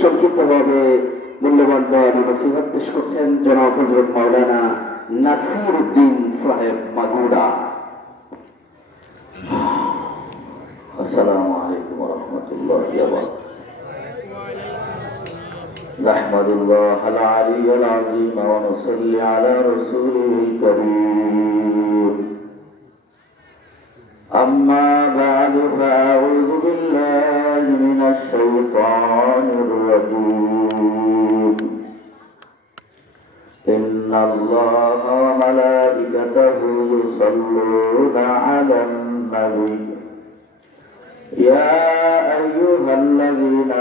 সংক্ষিপ্তভাবে মূল্যবান বয়ান নসিহত পেশ করছেন জনাব হযরত মাওলানা নাসির উদ্দিন সাহেব মাগুরা। আসসালামু আলাইকুম ওয়া রাহমাতুল্লাহি ওয়া বারাকাতুহু। নাহমাদুল্লাহাল আলিয়্যুল আযীম ওয়া নুসাল্লি আলা রাসূলিল কারীম। أما بعد فأعوذ بالله من الشيطان الرجيم. إن الله وملائكته يصلون على النبي يا أيها الذين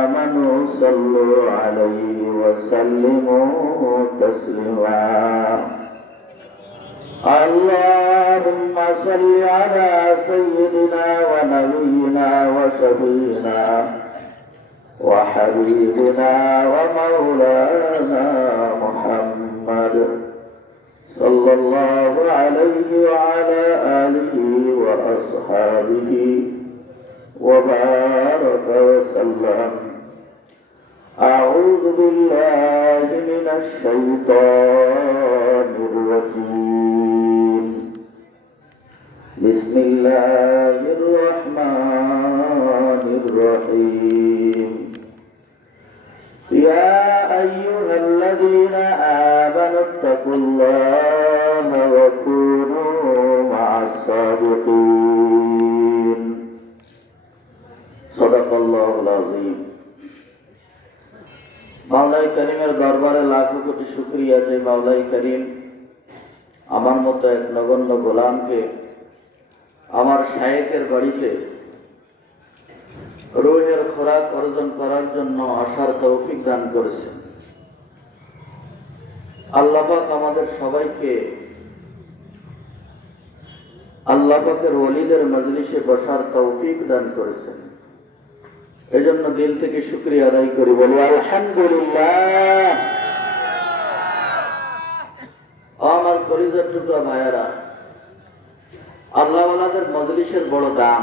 آمنوا صلوا عليه وسلموا تسليما. اللهم صل على سيدنا ونبينا وشفينا وحبيبنا ومولانا محمد صلى الله عليه وعلى آله وأصحابه وبارك وسلم. أعوذ بالله من الشيطان الرجيم. بسم الله الرحمن الرحيم. يا أيها الذين آمنوا اتقوا الله وكونوا مع الصادقين. صدق الله العظيم. মাওলাই করিমের দরবারে লাখো কোটি শুকরিয়া যে মাওলাই করিম আমার মতো এক নগণ্য গোলামকে আমার শায়েখের বাড়িতে রূহের খোরাক অর্জন করার জন্য আসার তৌফিক দান করেছেন। আল্লাহ পাক আমাদের সবাইকে আল্লাহ পাকের ওলিদের মজলিসে বসার তৌফিক দান করেছেন। এজন্য দিল থেকে শুকরিয়া আদায় করি, বলি আলহামদুলিল্লাহ। আমার কলিজার টুকরা ভাইয়েরা, আল্লাহওয়ালাদের মজলিসের বড় দাম।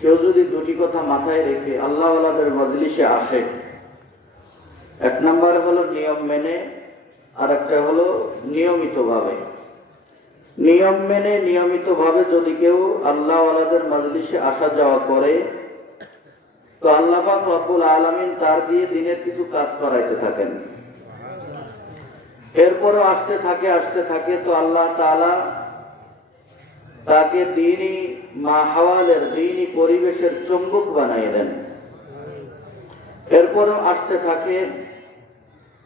কেউ যদি দুটি কথা মাথায় রেখে আল্লাহওয়ালাদের মজলিসে আসে, এক নম্বর হলো নিয়ম মেনে, আর একটা হলো নিয়মিতভাবে। নিয়ম মেনে নিয়মিতভাবে যদি কেউ আল্লাহওয়ালাদের মজলিসে আসা যাওয়া করে, তো আল্লাহ পাক রব্বুল আলামিন তার দিয়ে দিনের কিছু কাজ করাইতে থাকেন। এরপরও আসতে থাকে তো আল্লাহ তাআলা তাকে দ্বীনি মাহওয়ালের দ্বীনি পরিবেশের চুম্বক বানিয়ে দেন। এরপরও আসতে থাকে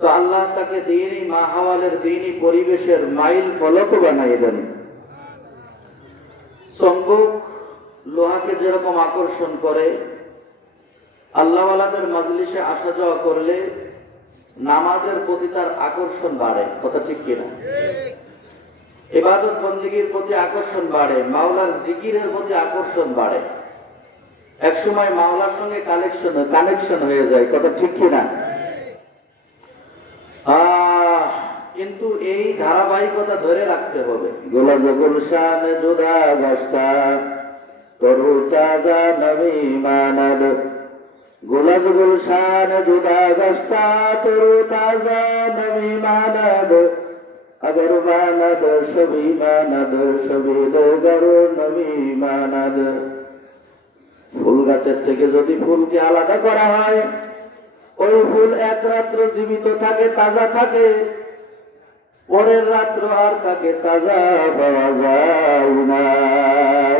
তো আল্লাহ তাকে দ্বীনি মাহওয়ালের দ্বীনি পরিবেশের মাইল ফলক বানিয়ে দেন। চুম্বক লোহাকে যেরকম আকর্ষণ করে, আল্লাহওয়ালাদের মজলিসে আসা যাওয়া করলে নামাজের প্রতি তার আকর্ষণ বাড়ে। কথা ঠিক কিনা? ইবাদত বন্দেগীর প্রতি আকর্ষণ বাড়ে, মাওলার জিকিরের প্রতি আকর্ষণ বাড়ে। এক সময় মাওলার সঙ্গে কানেকশন হয়ে যায়। কথা ঠিক কিনা? কিন্তু এই ধারাবাহিকতা ধরে রাখতে হবে। গোলা গুলশান জুদা গাছটা তরু তাজা নবী মানব, গোলাপ গুলশান জুদা গাছটা তরু তাজা নবী মানব, अगर मानद सभी मानद सभी लोगर नबी मानद। ফুল গাছের থেকে যদি ফুলকে আলাদা করা হয়, ওই ফুল এক রাত্র জীবিত থাকে, তাজা থাকে, পরের রাত্র আর তাকে তাজা পাওয়া যায় না।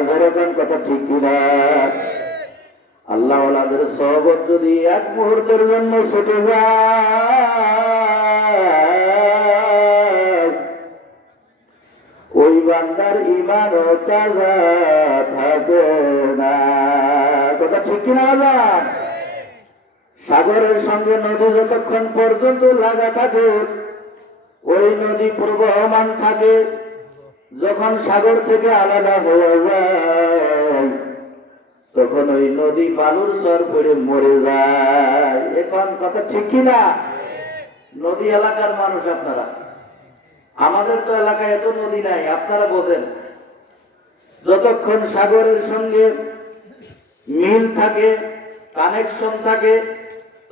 যেরকম কথা ঠিক কিনা? আল্লাহওয়ালাদের সহবত যদি এক মুহূর্তের জন্য ছুটে যায়, ওই বান্দার ঈমানও তাজা থাকে না। কথা ঠিক কিনা? সাগরের সঙ্গে নদী যতক্ষণ পর্যন্ত লাগা থাকে, ওই নদী প্রবহমান থাকে। যখন সাগর থেকে আলাদা হয়ে যায়, তখন ওই নদী বালুর স্বর পড়ে মরে যায়। এখন কথা ঠিক কিনা? নদী এলাকার মানুষ আপনারা, আমাদের তো এলাকায় এত নদী নাই, আপনারা বোঝেন। যতক্ষণ সাগরের সঙ্গে মিল থাকে, কানেকশন থাকে,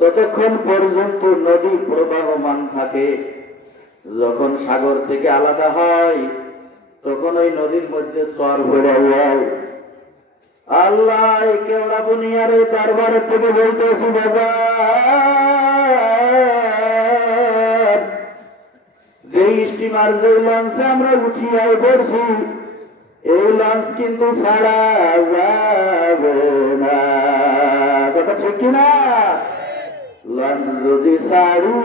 ততক্ষণ পর্যন্ত নদী প্রবাহমান থাকে। যখন সাগর থেকে আলাদা হয় তখন ওই নদীর মধ্যে চর ভরে যায়। আল্লাহ এই কেওড়া বুনিয়ার এই দরবারের থেকে বলতেছি, বাবা যে স্টিমার যে লঞ্চে আমরা উঠিয়াই পড়ছি, এই লঞ্চ কিন্তু ছাড়া যাবে না। কথা ঠিক কিনা? লঞ্চ যদি ছাড়ি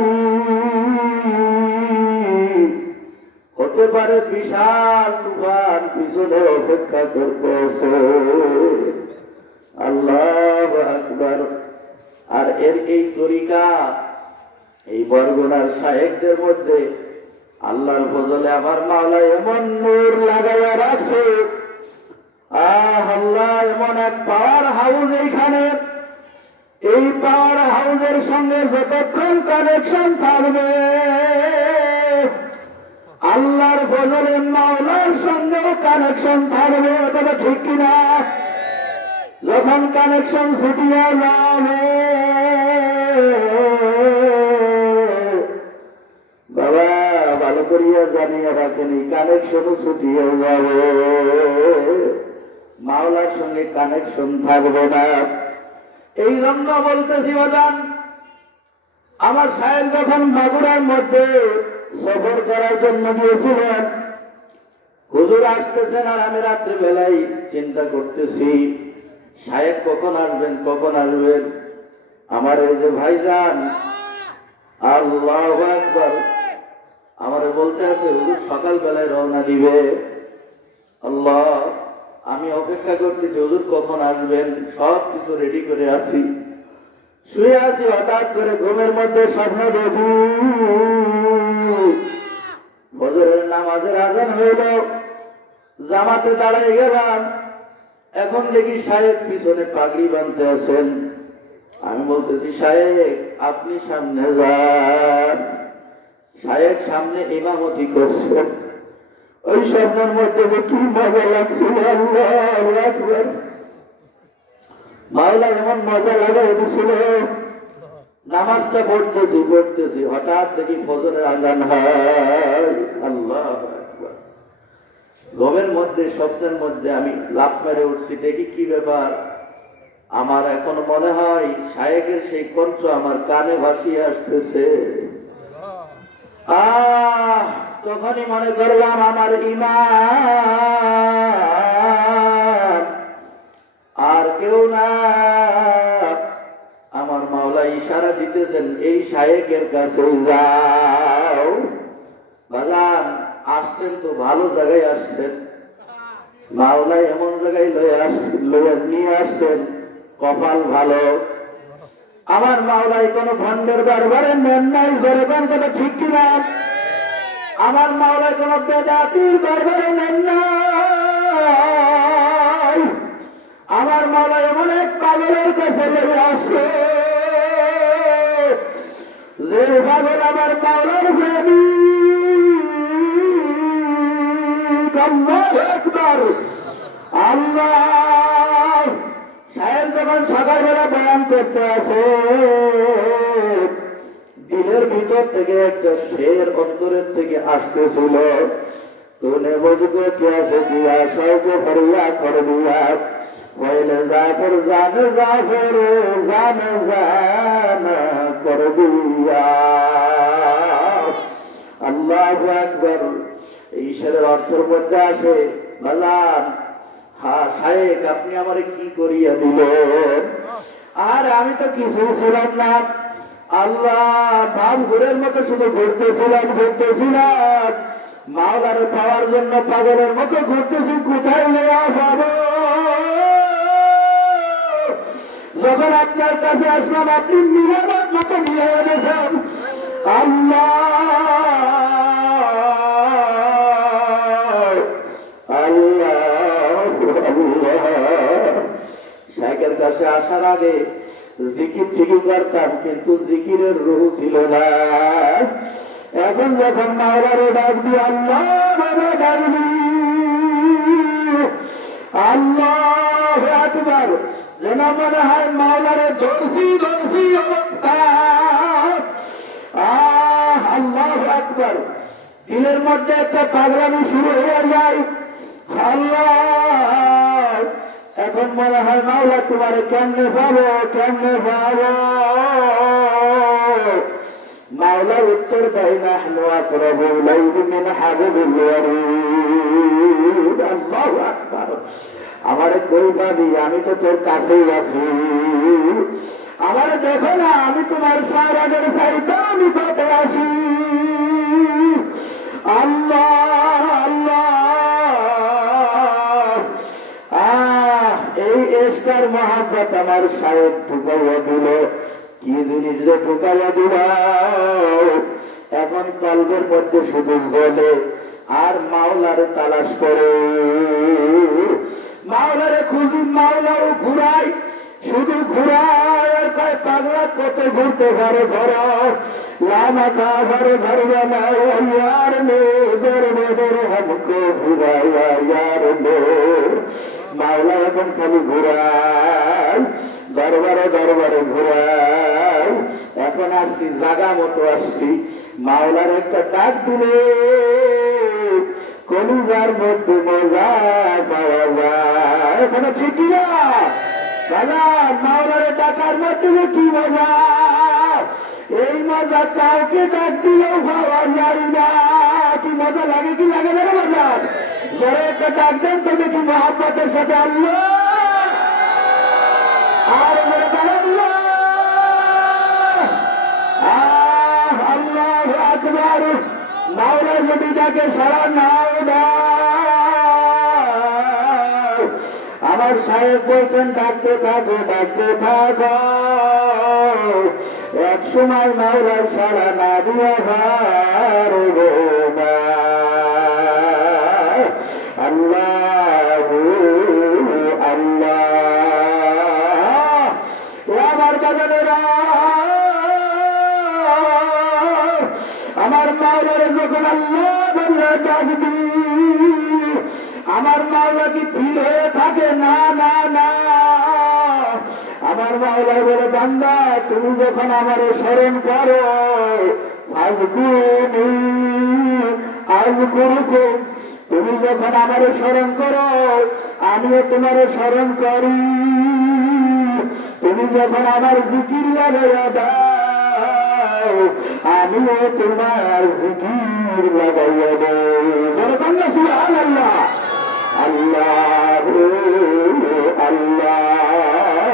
হতে পারে বিশাল তুফান পিছনে অপেক্ষা করতেছে। আল্লাহু আকবার। আর এর এই তরিকা এই বরগুনার শায়েখদের মধ্যে আল্লাহর ফজলে আমার মাওলা এমন নূর লাগাইয়া রাখছে। আল্লাহ এমন এক পাওয়ার হাউস এইখানে, এই পাওয়ার হাউসের সঙ্গে যতক্ষণ কানেকশন থাকবে আল্লাহর ফজলে মাওলার সঙ্গেও কানেকশন থাকবে। তবে ঠিক কিনা? যখন কানেকশন ছুটিয়া যাবে বাবা ভালো করিয়া জানিয়ে রাখেন, এই কানেকশনও ছুটিয়ে যাবে, মাওলার সঙ্গে কানেকশন থাকবে না। এই জন্য বলতেছি বাজান, আমার সাহেব যখন মাগুরার মধ্যে সফর করার জন্য গিয়েছিলেন, হুজুর আসতেছেন আর আমি রাত্রিবেলায় চিন্তা করতেছি সাহেব কখন আসবেন কখন আসবেন। আমার এই যে ভাইজান আল্লাহু আকবার আমারে বলতে আছে হুজুর সকালবেলায় রওনা দিবে। আল্লাহ আমি অপেক্ষা করতেছি হুজুর কখন আসবেন, সব কিছু রেডি করে আছি, শুয়ে আছি। হঠাৎ করে ঘুমের মধ্যে স্বপ্ন দেখি ফজরের নামাজের আজান হইল, জামাতে দাঁড়াই গেলাম, এখন দেখি সাহেব পিছনে পাগড়ি বাঁধতে আছেন। আমি বলতেছি সাহেব আপনি সামনে যান। সাহেব সামনে ইমামতি করছেন। ওই স্বপ্নের মধ্যে যে কি মজা লাগছিল, আল্লাহু আকবার। মাওলা এমন মজা লাগাই দিছিল, নামাজটা পড়তেছি হঠাৎ দেখি ফজরের আজান হয়। আল্লাহু আকবার। ঘুমের মধ্যে স্বপ্নের মধ্যে আমি লাফ মেরে উঠছি, দেখি কি ব্যাপার। আমার এখন মনে হয় শায়েখের সেই কণ্ঠ আমার কানে ভাসিয়ে আসতেছে। তখনই মনে করলাম আমার ঈমান আর কেউ না, আমার মাওলা ইশারা দিতেছেন এই শায়েখের কাছে যাও। বাজান আসছেন তো ভালো জায়গায় আসছেন, মাওলা এমন জায়গায় লইয়া নিয়ে আসছেন, কপাল ভালো। আমার মাওলাই কোন ভণ্ডের দরবারে নেন নাই, যেরকম কথা ঠিক কিনা? আমার মাওলাই কোন বেদাতির দরবারে নেন নাই। আমার মাওলা এমন এক পাগলের কাছে লেগে আসছে যে পাগল আমার মাওলার প্রেমী। আল্লাহ সাহেব যখন সকালবেলা বয়ান করতে আসে, দিলের ভিতর থেকে একটা শের অন্তরের থেকে আসতেছিল, তুনে বুঝবো কেসে দিয়া সৌকে ফরিয়া কর দিয়া পয়লে জাফর জানে জাফর জানে জানা কর দিয়া। আল্লাহু আকবার। এই শেরের অর্থের মধ্যে আসে বাজান, শায়েখ আপনি আমারে কি করিয়া দিলেন? আর আমি তো কিছু ছিলাম না, আল্লাহ ভাব ঘুরের মতো শুধু ঘুরতেছিলাম, মাওলারে পাওয়ার জন্য পাগলের মতো ঘুরতেছি, কোথায় যাওয়া পাবো। যখন আপনার কাছে আসলাম আপনি মিলাবার মতো মিলে গেছেন। আল্লাহ শায়েখের কাছে আসার আগে জিকির ঠিকই করতাম, কিন্তু জিকিরের রুহ ছিল না। এখন যখন মাওলারে ডাক দিই আল্লাহ ডাকবি, আল্লাহু আকবার, যেন মনে হয় মাওলারে ধরছি অবস্থা দিলের মধ্যে একটা পাগলামি শুরু হয়ে যায়। আল্লাহ, এখন মনে হয় মাওলা তোমার কেমনে পাবো, কেমনে পাবো। মাওলার উত্তর দেয় না, আকরাবু ইলাইহি মিন হাবলিল ওয়ারিদ। আল্লাহু আকবার। আমারে কই পাবি, আমি তো তোর কাছেই আছি। আমারে দেখো না, আমি তোমার সারাদের চাইতে আমি কত আছি। আল্লাহ আল্লাহ, এই এসকার মহাব্বত আমার সাহেব ঢুকাইয়া দিল। কি জিনিস যে ঢুকাইয়া দিল, এখন কলবের মধ্যে শুধু বলে আর মাওলারে তালাশ করে, মাওলারে খুঁজি, মাওলাও ঘুরাই, শুধু ঘুরায় আর কয় পাগলা কত ঘুরতে পারে ঘর লামাথা ঘরে ঘরবে না ইয়ার নে দরবের हमको ঘুরাইয়া ইয়ার নে। মাওলা এখন খালি ঘুরাই, দরবারে দরবারে ঘুরাই। এখন আসছি জাগা মতো আসছি, মাওলার একটা ডাক দিলে কলিজার মধ্যে মজা পাওয়া যায়। এখানে ঠিকই না দাদা, মাওলারে ডাকার মধ্যে কি মজা, এই মজা কাউকে ডাক দিলেও পাওয়া যায় না। কি মজা লাগে, কি লাগে না মজা। যারা একটা ডাক দেন তো দেখি মহাব্বতের সাথে আল্লাহ আর আল্লাহু আকবার। মাওলা যদি ডাকে সাড়া নাও দাও, আমার সাহেব বলছেন ডাকতে থাকো, ডাকতে থাকো। এক সময় মাওলার সাড়া না দিয়া পারবো না। আল্লাহ আল্লাহ, আমার কাজেরা, আমার মাওলারে যখন আল্লাহ বললে ডাকবি, আমার মাওলা কি ফিল হয়ে থাকে? না না না, আমার মাওলা বলে বান্দা তুমি যখন আমার স্মরণ করো, আজকুরুকুম, তুমি যখন আমার স্মরণ করো আমিও তোমার স্মরণ করি। তুমি যখন আমার জিকির লাগাইয়া দাও আমিও তোমার জিকির লাগাইয়া দেব। সুবহানাল্লাহ। আল্লাহ আল্লাহ,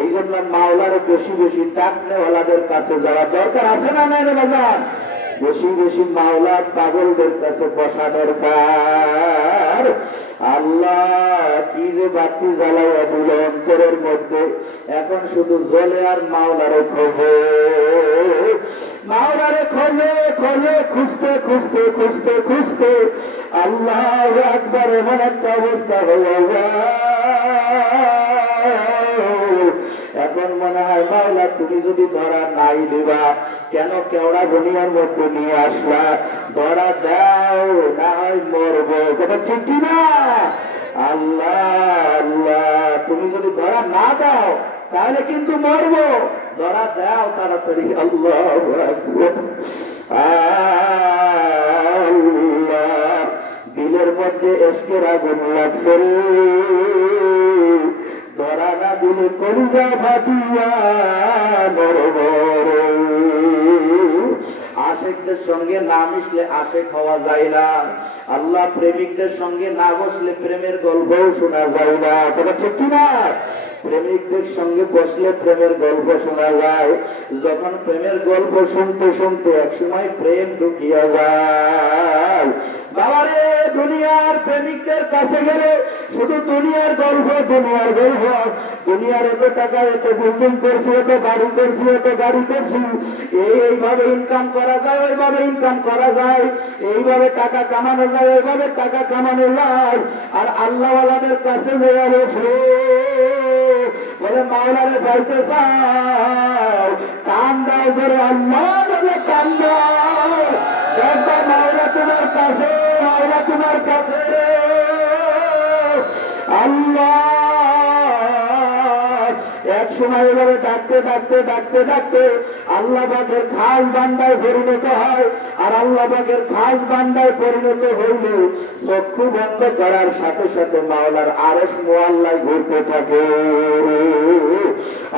এই জন্য মাওলার বেশি বেশি ডাকনেওয়ালাদের কাছে যাওয়া দরকার আছে না নাই রে বাজার? বেশি বেশি মাওলার পাগলদের কাছে বসা দরকার। আল্লাহ কি যে বাতি জ্বালাইয়া দিল অন্তরের মধ্যে, এখন শুধু জ্বলে আর মাওলারে খোঁজে, মাওলারে খোঁজে খোঁজে, খুঁজতে খুঁজতে খুঁজতে খুঁজতে আল্লাহু আকবার এমন একটা অবস্থা হয়ে যায়। এখন মনে হয় মাওলা তুমি যদি ধরা নাই দিবা, কেন কেওড়া দুনিয়ার মধ্যে নিয়ে আসলা? ধরা দাও, না হয় মরবো। কথা ঠিক না? আল্লাহ আল্লাহ, তুমি যদি ধরা না দাও তাহলে কিন্তু মরবো। ধরা দাও তাড়াতাড়ি। আল্লাহু আকবার। আল্লাহ, দিলের মধ্যে এসকের আগুন লাগছে রে, ধরা না দিলে কলিজা ফাটিয়া মরব। আশেকদের সঙ্গে না মিশলে আশেক হওয়া যায় না। আল্লাহ প্রেমিকদের সঙ্গে না বসলে প্রেমের গল্পও শোনা যায় না। তবে ঠিক না? প্রেমিকদের সঙ্গে বসলে প্রেমের গল্প শোনা যায়। যখন প্রেমের গল্প শুনতে শুনতে একসময় প্রেম ঢুকিয়া যায়। বাবারে, দুনিয়ার প্রেমিকদের কাছে গেলে শুধু দুনিয়ার গল্প, দুনিয়ার গল্প। দুনিয়ার এত টাকা, এত বিল্ডিং করছি, এত বাড়ি করছি, এত গাড়ি করছি, এইভাবে ইনকাম করা যায়, ওইভাবে ইনকাম করা যায়, এইভাবে টাকা কামানো যায়, ওইভাবে টাকা কামানো যায়। আর আল্লাহওয়ালাদের কাছে যাওয়া বসে বলে মাওলারে পাইতে চাও, কান দাও করে আল্লাহ বলে কান দাও। একবার মাওলা তোমার কাছে, মাওলা তোমার কাছে। আল্লাহ, এক সময় এভাবে ডাকতে ডাকতে ডাকতে ডাকতে আল্লাহ পাকের খাস বান্দায় পরিণত হয়। আর আল্লাহ পাকের খাস বান্দায় পরিণত হইলে চক্ষু বন্ধ করার সাথে সাথে মাওলার আরশ মুআল্লায় ঘুরতে থাকে।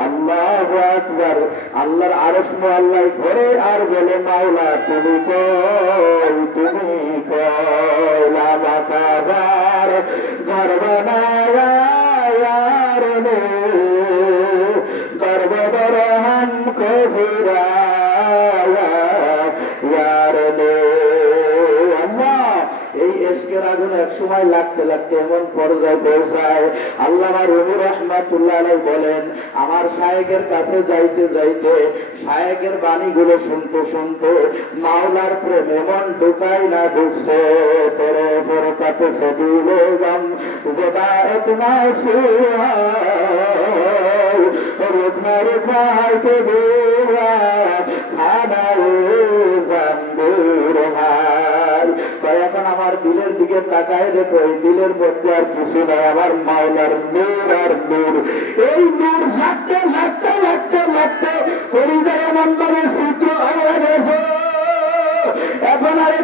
আল্লাহু আকবার। আল্লাহর আরশ মুআল্লায় ঘোরে আর বলে, মাওলা তুমি কই, তুমি কই, লা বাকাবার ঘর বানায়া यार ने गर्वदर हमको फिराया यार ने। এই এশকের আগুন এক সময় লাগতে লাগতে এমন পর্যায়ে পৌঁছায়, আল্লামা রুমি রাহমাতুল্লাহ আলাইহি বলেন, আমার শায়েখের কাছে যাইতে যাইতে শায়েখের বাণীগুলো শুনতে শুনতে মাওলার প্রেম এমন ঢুকাই না ঢুকছে, তেরে বরকত সে দিলে গম যেটা এতনা সুহা রুকনা রুকনা হাইতে দেওয়া খানায় জাম্বুর হাই। এখন আমার দিলের দিকে তাকায় দেখো, এই দিলের মধ্যে আর কিছু নাই, আমার মাওলার নূর আর নূর। এই নূর লাগতে লাগতে লাগতে লাগতে কলিজার এমন ভাবে সূত্র হয়ে গেছে, এখন আরে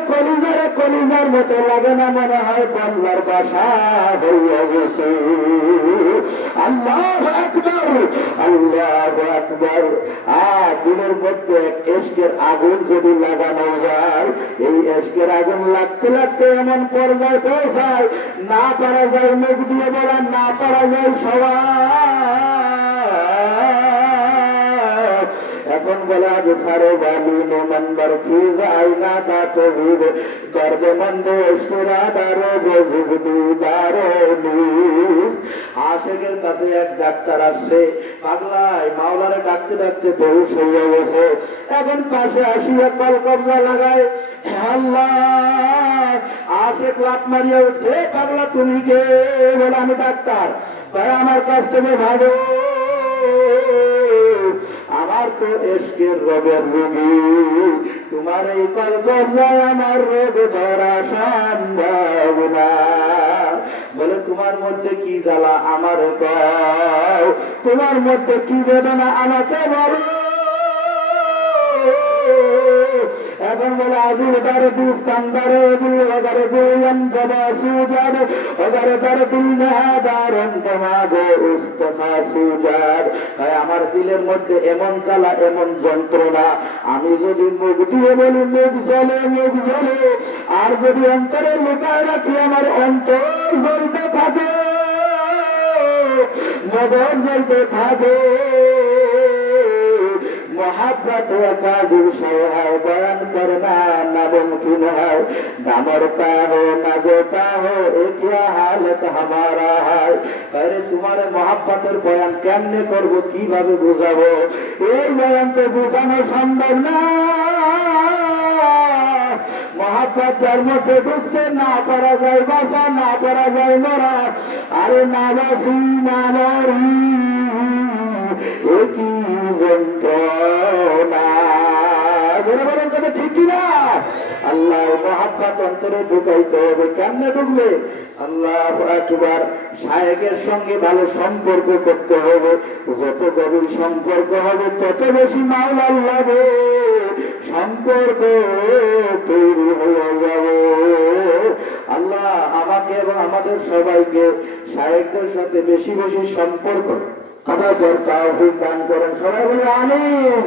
কলিজার মতো লাগে না, মনে হয় বাংলার ভাষা হইয়া গেছে। আল্লাহু আকবার, আল্লাহু আকবার। দিলের মধ্যে এক এশকের আগুন যদি লাগানো যায়, এই এশকের আগুন লাগতে লাগতে এমন পর্যায়ে পৌঁছায়, না পারা যায় মুখ দিয়ে বলা, না পারা যায় সবাই। এখন বলা যে সারে বালি নমন্দর কি যায় না তা তো ভিড় গর্বে মন্দ সুরাদারো বুঝবি দারো নিজ। আশেকের কাছে এক ডাক্তার আসছে, পাগলায় মাওলারে ডাকতে ডাকতে বেহুশ হইয়া গেছে। এখন পাশে আসিয়া কল কবজা লাগায়, আল্লাহ। আশেক লাফ মারিয়া উঠছে, পাগলা তুমি কে? বলে আমি ডাক্তার। তাই আমার কাছ থেকে ভালো, আমার তো এশকের রোগের রোগী, তোমার এই কলকবজায় আমার রোগ ধরা সম্ভব না। বলে তোমার মধ্যে কি জ্বালা আমার কও, তোমার মধ্যে কি বেদনা আমাকে বলো। এখন বলে আজুল তারে দুস্তান্দারে দুলগারে দুলম জবা সুজার ওগারে তারে দুলহাদারন তোমাগো উস্তফা সুজার। তাই আমার দিলের মধ্যে এমন জ্বালা এমন যন্ত্রণা, আমি যদি মুখ দিয়ে বলি মুখ জ্বলে মুখ জ্বলে, আর যদি অন্তরে লুকায় রাখি আমার অন্তর জ্বলতে থাকে, মগজ জ্বলতে থাকে। मोहब्बत काजुल है बयान करना नामुमकिन है, ना मरता हो ना जोता हो एक हालत हमारा है। अरे तुम्हारे मोहब्बतेर बयान केमने करबो, किभाबे बुझाबो, এই বয়ান তো বোঝানো সম্ভব না। মোহাব্বত যার মধ্যে ঢুকছে, না পারা যায় বাঁচা, না পারা যায় মরা। আরে না বাঁচি না মরি, একই যন্ত্রণা। বলেন কথা ঠিক কিনা? আল্লাহ মোহাব্বত অন্তরে ঢুকাইতে হবে। কেমনে ঢুকবে? আল্লাহু আকবার। শায়েখের সঙ্গে ভালো সম্পর্ক করতে হবে, যত গভীর সম্পর্ক হবে তত বেশি মাওলা লাগে, সম্পর্ক তৈরি হয়ে যাবে। আল্লাহ আমাকে এবং আমাদের সবাইকে শায়েখদের সাথে বেশি বেশি সম্পর্ক আমাদের তৌফিক দান করেন। সবাই বলে আমিন।